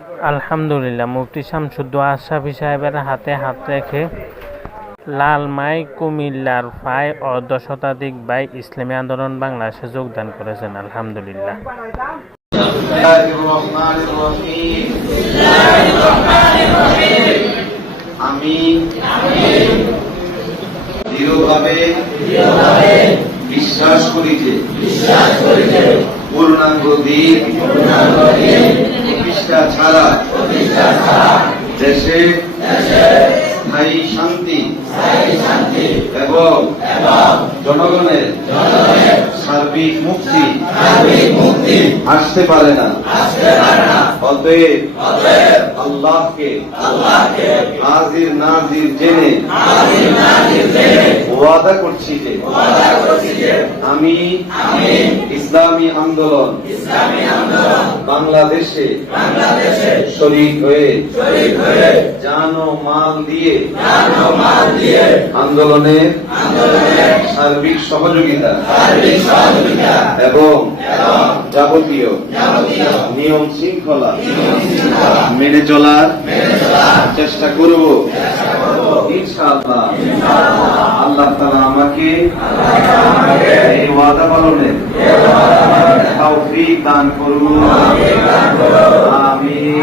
আলহামদুলিল্লাহ, মুফতি শামসুদ্দোহা আশরাফী সাহেবের হাতে হাত রেখে লালমাই কুমিল্লার প্রায় অর্ধশতাধিক ভাই ইসলামী আন্দোলন বাংলাদেশে যোগদান করেছেন। আলহামদুলিল্লাহ। আমি দৃঢ়ভাবে বিশ্বাস করি যে পূর্ণাঙ্গ দিন প্রতিষ্ঠা ছাড়া দেশে স্থায়ী শান্তি এবং জনগণের সার্বিক মুক্তি আসতে পারে না। অতএব আল্লাহকে হাজির নাজির জেনে ওয়াদা করছি যে আমি ইসলামী আন্দোলন বাংলাদেশে শরীক হয়ে জান ও মাল দিয়ে আন্দোলনের সার্বিক সহযোগিতা এবং যাবতীয় নিয়ম শৃঙ্খলা মেনে চলার চেষ্টা করব ইনশাআল্লাহ। আল্লাহ তাআলা আমাকে এই ওয়াদা পালনের তৌফিক দান করুন। আমিন।